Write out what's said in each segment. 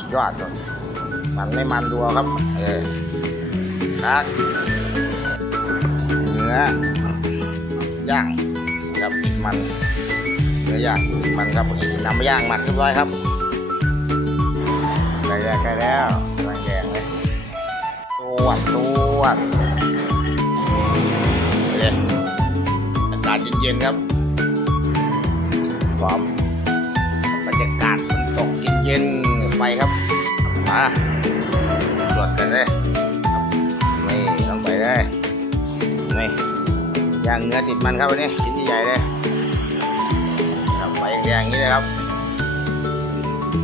สุดยอดเลยมันไม่มันดูเอาครับ เออครับเนื้อย่างครับมันเนื้อย่างมันครับนี่นำไปย่างหมักเรียบร้อยครับใกล้แล้วใกล้แล้วกำลังแกงเลยตวดตวดเดี๋ยวอากาศเย็นๆครับพร้อมบรรยากาศฝนตกเย็นๆ ไปครับ มาตรวจกันเลยนี่ลงไปเลยนี่ย่างเนื้อติดมันครับวันนี้ชิ้นใหญ่เลยครับไปอย่างนี้เลยครับ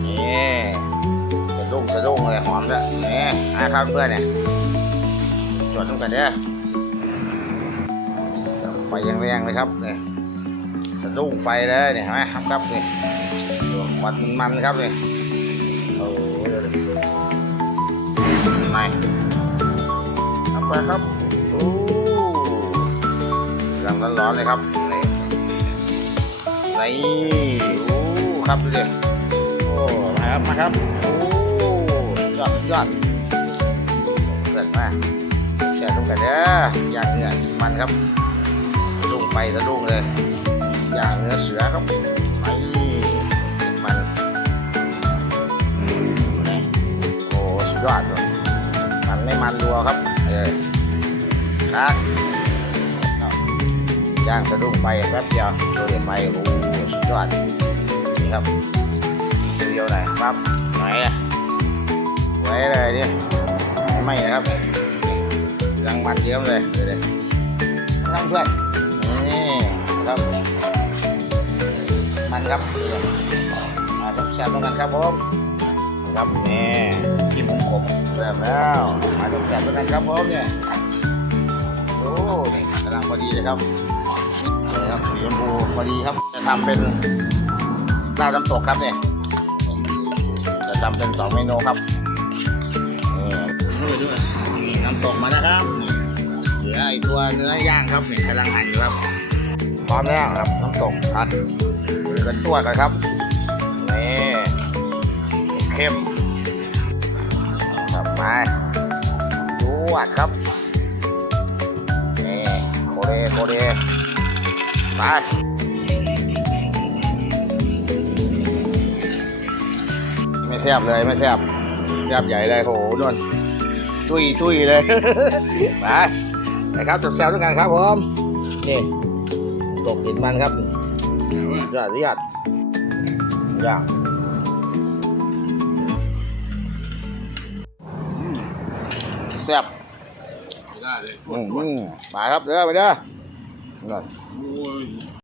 นี่สะดุ้งสะดุ้งเลยหอมด้วยนี่อาครับเพื่อนเนี่ยตรวจลงกันเด้อไฟแรงๆเลยครับนี่สะดุ้งไฟเลยเนี่ยเห็นไหมครับครับนี่มันมันครับนี่ โอ้ยไม่ครับไปครับโอ้กำลังร้อนๆเลยครับนี่นี่โอ้ครับดูดิโอ้มาครับมาครับโอ้ยอดยอดเกิดมาแช่ลงกันเด้อย่างเนื้อมันครับสะดุ้งไปสะดุ้งเลยอย่างเนื้อเสือครับ อ้สุดยอดเลยมันไม่มันรัวครับ เออครับครับย่างสะดุ้งไปแป๊บเดียวตัวเดียวไปโอ้สุดยอดนี่ครับเดียวไหนอยครับไหนอะไว้เลยดิไม่นะครับรังมันเยิ้มเลยเดี๋ยวเลยนั่งเพื่อนนี่ครับมันครับมาแซ่บๆตรงกันครับผม ครับนี่กินผมขมๆเริ่มแล้วมาแซ่บๆตรงกันครับผมเนี่ยโอ้นี่กำลังพอดีเลยครับนี่ครับสีชมพูพอดีครับ จะทำเป็นลาบน้ำตกครับเนี่ยจะทำเป็นสองเมนูครับนี่ด้วยด้วยนี่น้ำตกมานะครับนี่เหลือไอตัวเนื้อย่างครับนี่กำลังหั่นอยู่ครับพร้อมแล้วครับน้ำตกอัดกันตัวกันครับนี่ เข้มครับมาจวดครับนี่โคเรโคเรไปไม่แซ่บเลยไม่แซ่บแซ่บใหญ่เลยโหนวลตุยตุยเลยไปนะครับจับแซวด้วยกันครับผมนี่ตกกินมันครับยอดยอดย่าง ซ่บได้เลยอืมอืมมาครับเด้อไปเด้อนั่น โอ้ย